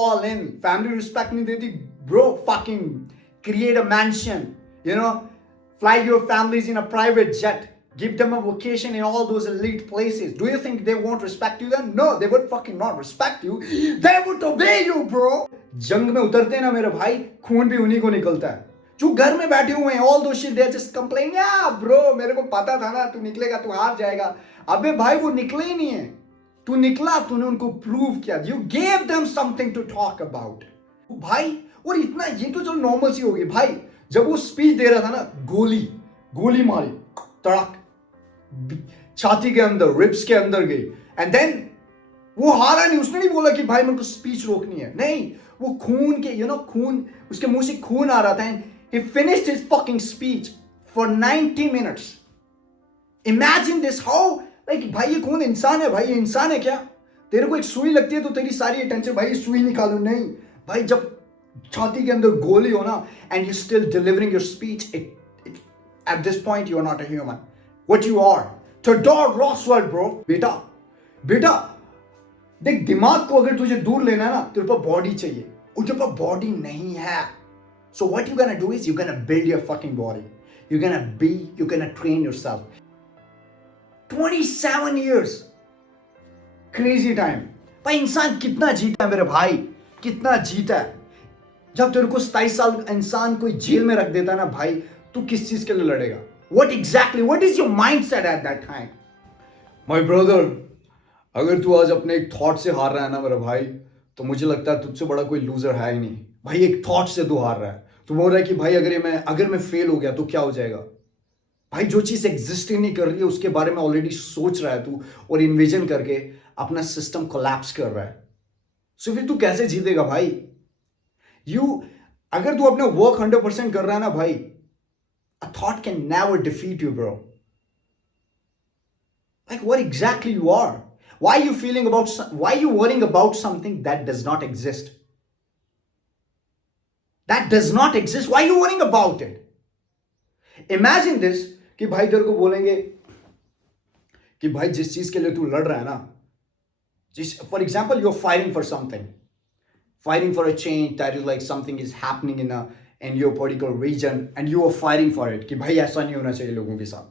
all in. Family respect नहीं देती, bro. Fucking create a mansion, fly your families in a private jet. Give them a vacation in all those elite places. Do you think they won't respect you then? No, they would fucking not respect you. They would obey you, bro. जंग में उतरते हैं ना मेरे भाई, खून भी उन्हीं को निकलता है जो घर में बैठे हुए हैं. ऑल दो शिट दे जस्ट कंप्लेन, या ब्रो मेरे को पता था ना तू निकलेगा, तू हार जाएगा. अबे भाई वो निकले ही नहीं है, तू निकला, तूने उनको प्रूव किया. You gave them something to talk about भाई. और इतना ये तो चलो नॉर्मल सी होगी भाई. जब वो स्पीच दे रहा था ना, गोली मारी, तड़क, छाती के अंदर, रिब्स के अंदर गई. एंड देन वो हारा नहीं. उसने नहीं बोला कि भाई मेरे को स्पीच रोकनी है. नहीं, वो खून के खून, उसके मुंह से खून आ रहा था. And he finished his fucking speech for 90 minutes. Imagine this. How, like, भाई ये कौन इंसान है? भाई ये इंसान है क्या? तेरे को एक सुई लगती है तो तेरी सारी अटेंशन, भाई सुई निकालो. नहीं भाई, जब छाती के अंदर गोली हो ना, and you're still delivering your speech, at this point you are not a human. What you are, Theodore Roosevelt, bro. बेटा देख, दिमाग को अगर तुझे दूर लेना है ना, तेरे पास बॉडी चाहिए, और तेरे पास बॉडी नहीं है. So what you're gonna do is you're gonna build your fucking body. You're gonna train yourself. 27 years. Crazy time. भाई इंसान कितना जीता है मेरे भाई, कितना जीता है. जब तेरे को 27 साल इंसान कोई जेल में रख देता है ना भाई, तू किस चीज के लिए लड़ेगा? What is your mindset at that time? My brother, अगर तू आज अपने एक थॉट से हार रहा है ना मेरा भाई, तो मुझे लगता है तुझसे बड़ा कोई लूजर है ही नहीं भाई. एक थॉट से तू हार रहा है. तू बोल रहा है कि भाई अगर मैं फेल हो गया तो क्या हो जाएगा. भाई जो चीज एग्जिस्ट ही नहीं कर रही है उसके बारे में ऑलरेडी सोच रहा है तू, और इन्विजन करके अपना सिस्टम कोलैप्स कर रहा है. सो फिर तू कैसे जीतेगा भाई? अगर तू अपने वर्क 100% कर रहा है ना भाई, a thought can never defeat you, bro. Like what exactly you are? Why are you worrying about something that does not exist? That does not exist. Why are you worrying about it? Imagine this कि भाई तेरे को बोलेंगे कि भाई जिस चीज के लिए तू लड़ रहा है ना, for example, you're fighting for something, fighting for a change that is like something is happening in your particular region, and you are fighting for it कि भाई ऐसा नहीं होना चाहिए लोगों के साथ.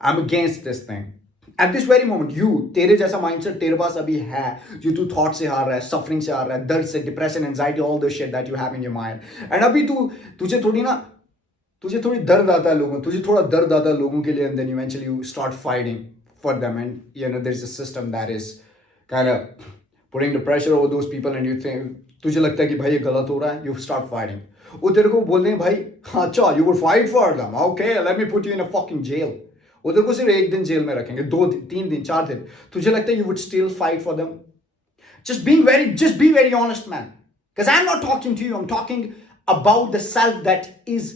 I'm against this thing. At this very moment, तेरे जैसा माइंडसेट तेरे पास अभी है, जो तू थॉट से हार रहा है, सफरिंग से हार रहा है, दर्द से, depression, anxiety, all the shit that you have in your mind. And अभी तुझे थोड़ी दर्द आता है लोगों के लिए, and then eventually you start fighting for them, and there is a system that is kind of putting the pressure over those people, and you think, तुझे लगता है कि भाई ये गलत हो रहा है, यू स्टार्ट फाइटिंग. वो तेरे को बोल दें भाई, अच्छा you would fight for them, okay let me put you in a fucking jail. उधर को सिर्फ 1 दिन जेल में रखेंगे, 2 दिन, 3 दिन, 4 दिन. तुझे लगता है you would still fight for them? Just be very honest, man. Because I'm not talking to you. I'm talking about the self that is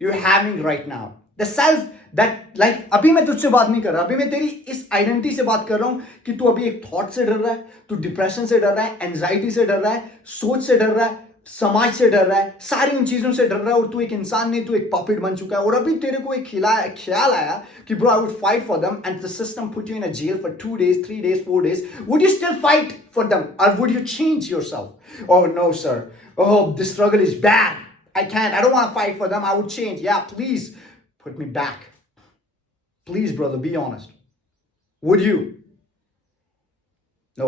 you're having right now. The self that, like, अभी मैं तुझसे बात नहीं कर रहा. अभी मैं तेरी इस आइडेंटिटी से बात कर रहा हूँ कि तू अभी एक थॉट से डर रहा है, तू डिप्रेशन से डर रहा है, एंजाइटी से डर रहा है, सोच से डर रहा है, समाज से डर रहा है, सारी उन चीजों से डर रहा है. और तू एक इंसान नहीं, तू एक पॉपेट बन चुका है. और अभी तेरे को एक ख्याल आया कि bro I would fight for them, and the system put you in a jail for 2 days, 3 days, 4 days. Would you still fight for them, और would you change yourself? Oh no sir, oh this struggle is bad, I don't want to fight for them, I would change. Yeah please put me back, please brother, be honest. Would you? No.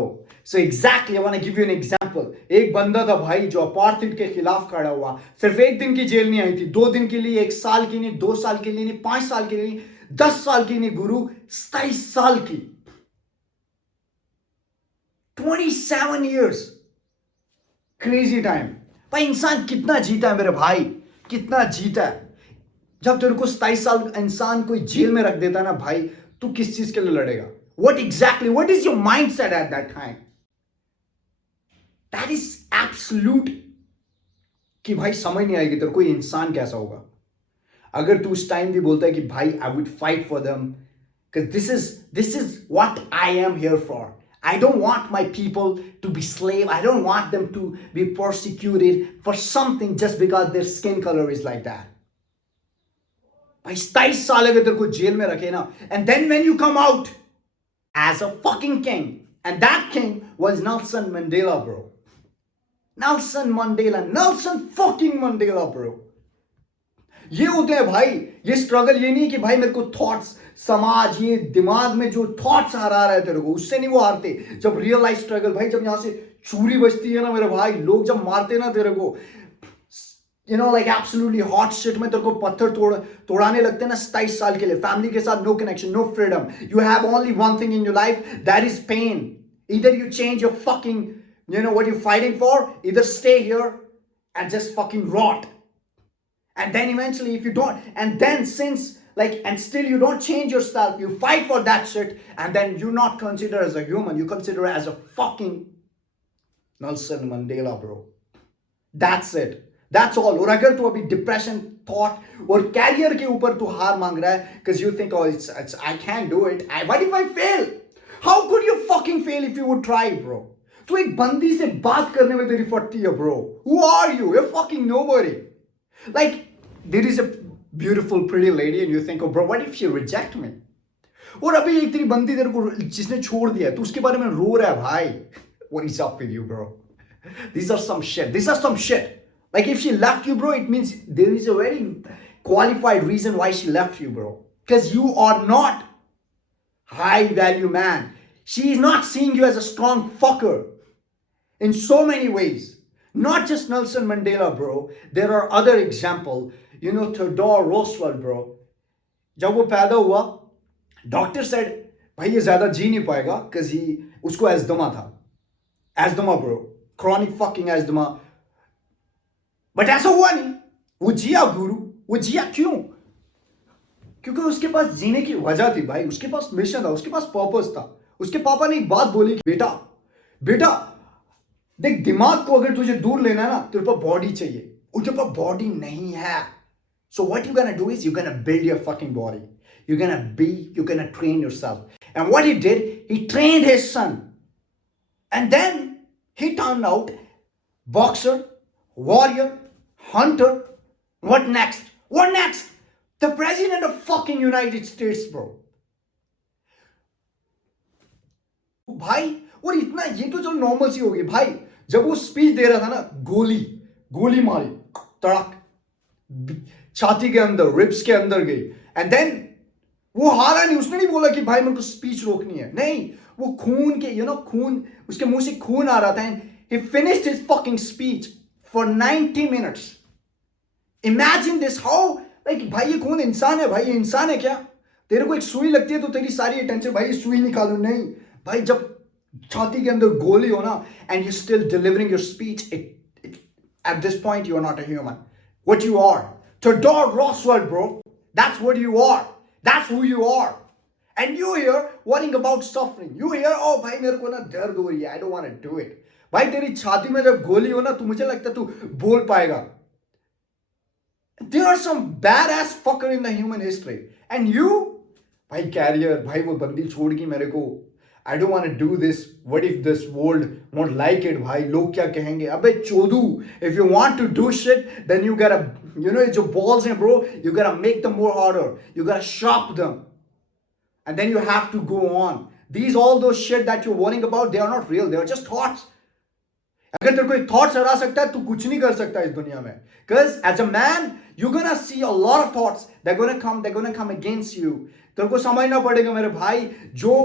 So exactly, I want to give you an example. एक बंदा था भाई जो apartheid के खिलाफ खड़ा हुआ. सिर्फ 1 दिन की जेल नहीं आई थी, 2 दिन के लिए, 1 साल की नहीं, 2 साल के लिए नहीं, 5 साल के लिए नहीं, 10 साल की नहीं गुरु, 27 साल की. 27 years. Crazy time. भाई इंसान कितना जीता है मेरे भाई, कितना जीता है. जब तेरे को 27 साल इंसान कोई जेल में रख देता है ना भाई, तू किस चीज के लिए लड़ेगा? What is your mindset at that time? That is absolute कि भाई समझ नहीं आएगी तेरे को इंसान कैसा होगा. अगर तू उस टाइम भी बोलता है कि भाई I would fight for them because this is what I am here for. I don't want my people to be slave. I don't want them to be persecuted for something just because their skin color is like that. भाई 27 साल अगर तेरे को jail में रखे ना, and then when you come out as a fucking king, and that king was Nelson Mandela, bro. Nelson Mandela, Nelson fucking Mandela bro. ये होते हैं भाई, ये स्ट्रगल ये नहीं कि भाई मेरे को थॉट्स, समाज, ये दिमाग में जो थॉट्स आ रहा है तेरे को, उससे नहीं वो हारते। जब रियल लाइफ स्ट्रगल भाई, जब यहां से चूरी बजती है ना मेरे भाई, लोग जब मारते ना तेरे को, you know like absolutely hot shit में तेरे को पत्थर तोड़ाने लगते हैं ना 27 साल के लिए, फैमिली के साथ no connection, no freedom, you have only one thing in your life, that is pain. Either you change your fucking, you know what you're fighting for, either stay here and just fucking rot. And then eventually if you don't, and then since like, and still you don't change yourself, you fight for that shit, and then you're not considered as a human, you consider as a fucking Nelson Mandela bro. That's it, that's all. और अगर तू अभी depression thought और career के ऊपर तू हार मांग रहा है because you think oh it's I can't do it, what if I fail? How could you fucking fail if you would try bro? तू एक बंदी से बात करने में तेरी फटती है bro. Who are you? You're fucking nobody. Like there is a beautiful pretty lady and you think oh bro what if she reject me? और अभी एक तेरी बंदी तेरे को जिसने छोड़ दिया है, तू उसके बारे में रो रहा है भाई। What is up with you bro? These are some shit. These are some shit. Like if she left you bro, it means there is a very qualified reason why she left you bro. Because you are not high value man. She is not seeing you as a strong fucker. In so many ways, not just Nelson Mandela bro, there are other example, you know, Theodore Roosevelt bro, जब वो पैदा हुआ doctor said भाई ये ज्यादा जी नहीं पाएगा because he उसको एस्दमा था, एस्दमा bro, chronic fucking एस्दमा, बट ऐसा हुआ नहीं, वो जिया गुरु, वो जिया क्यों? क्योंकि उसके पास जीने की वजह थी भाई, उसके पास मिशन था, उसके पास पर्पस था। उसके पापा ने एक बात बोली कि बेटा बेटा देख, दिमाग को अगर तुझे दूर लेना है ना, तेरे पास बॉडी चाहिए, और तेरे पास बॉडी नहीं है। So what you gonna do is you gonna build your fucking body, you gonna train yourself. And what he did, he trained his son, and then he turned out boxer, warrior, hunter. What next? What next? The president of fucking United States, bro. भाई, और इतना ये तो चलो normal सी होगी भाई। जब वो स्पीच दे रहा था ना, गोली मारी, तड़क, छाती के अंदर, रिब्स के अंदर गई, एंड देन वो हारा नहीं। उसने नहीं बोला कि भाई मेरे को स्पीच रोकनी है, नहीं, वो खून के खून, उसके मुंह से खून आ रहा था, and he finished his fucking speech for 90 minutes. Imagine this, how like भाई ये कौन इंसान है भाई, ये इंसान है क्या? तेरे को एक सुई लगती है तो तेरी सारी अटेंशन भाई सुई निकालो, नहीं भाई, जब छाती के अंदर गोली हो ना and you're still delivering your speech, at this point you are not a human. What you are, Theodore Roosevelt bro, that's what you are, that's who you are. And you here worrying about suffering, you here oh भाई मेरे को ना दर्द हो रही है, I don't want to do it. भाई तेरी छाती में जब गोली हो ना, तो मुझे लगता है तू बोल पाएगा। There are some badass fucker in the human history, and you, भाई कैरियर, भाई वो बंदी छोड़ की मेरे को, I don't want to do this, what if this world won't like it, भाई लोग क्या कहेंगे? अबे चोदू, if you want to do shit, then you gotta, जो balls हैं bro, you gotta make them more harder, you gotta sharp them, and then you have to go on. All those shit that you're worrying about, they are not real, they are just thoughts. अगर तेरे को एक thoughts हरा सकता है, तू कुछ नहीं कर सकता इस दुनिया में। Because as a man, you're gonna see a lot of thoughts. They're gonna come against you. तेरे को समझना पड़ेगा मेरे भाई, जो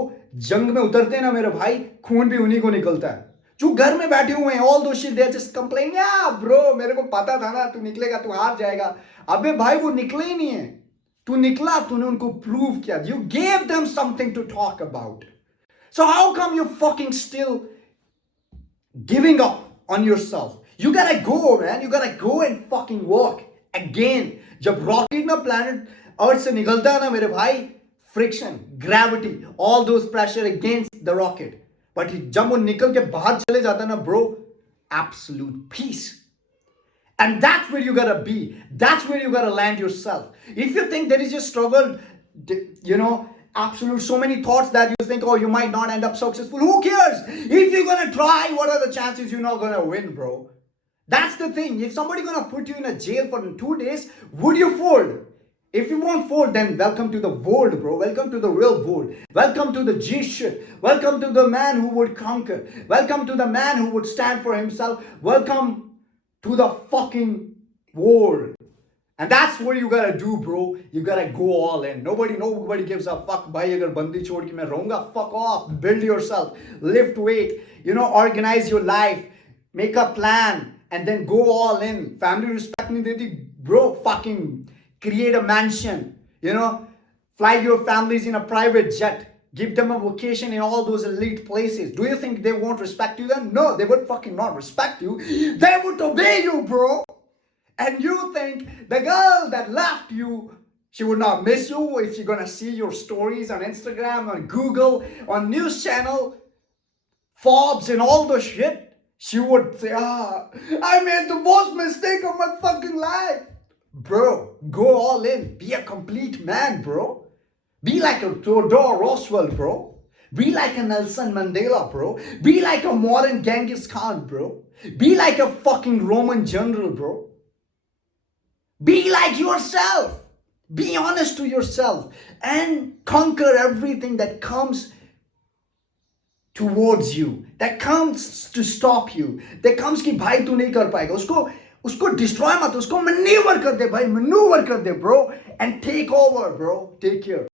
जंग में उतरते हैं ना मेरे भाई, खून भी उन्हीं को निकलता है। जो घर में बैठे हुए हैं, all those shit, they're just complaining, yeah bro, मेरे को पता था ना तू निकलेगा, तू हार जाएगा। अबे भाई वो निकले ही नहीं है, तू निकला, तूने उनको प्रूव किया, you gave them something to talk about. So how come you fucking still giving up on yourself? You gotta go man, you gotta go and fucking work again. जब रॉकेट ना प्लैनेट अर्थ से निकलता है ना मेरे भाई, friction, gravity, all those pressure against the rocket, but जब वो निकल के बाहर चले जाता है ना bro, absolute peace. And that's where you gotta be, that's where you gotta land yourself. If you think there is a struggle, absolute so many thoughts that you think oh you might not end up successful, who cares? If you're gonna try, what are the chances you're not gonna win, bro? That's the thing. If somebody gonna put you in a jail for 2 days, would you fold? If you want fold, then welcome to the world, bro. Welcome to the real world. Welcome to the G shit. Welcome to the man who would conquer. Welcome to the man who would stand for himself. Welcome to the fucking world. And that's what you gotta do, bro. You gotta go all in. Nobody gives a fuck. Bhai, agar bandi chhod ke main rahunga, fuck off. Build yourself. Lift weight. Organize your life. Make a plan. And then go all in. Family respect nahi deti, bro. Fucking create a mansion. Fly your families in a private jet. Give them a vacation in all those elite places. Do you think they won't respect you then? No, they would fucking not respect you. They would obey you, bro. And you think the girl that left you, she would not miss you if she's gonna see your stories on Instagram, on Google, on news channel, Forbes and all the shit. She would say, I made the most mistake of my fucking life. Bro, go all in. Be a complete man, bro. Be like a Theodore Roosevelt, bro. Be like a Nelson Mandela, bro. Be like a modern Genghis Khan, bro. Be like a fucking Roman general, bro. Be like yourself. Be honest to yourself and conquer everything that comes towards you, that comes to stop you, that comes कि भाई तू नहीं कर पाएगा, उसको destroy मत, उसको maneuver कर दे भाई, maneuver कर दे bro, and take over bro. Take care.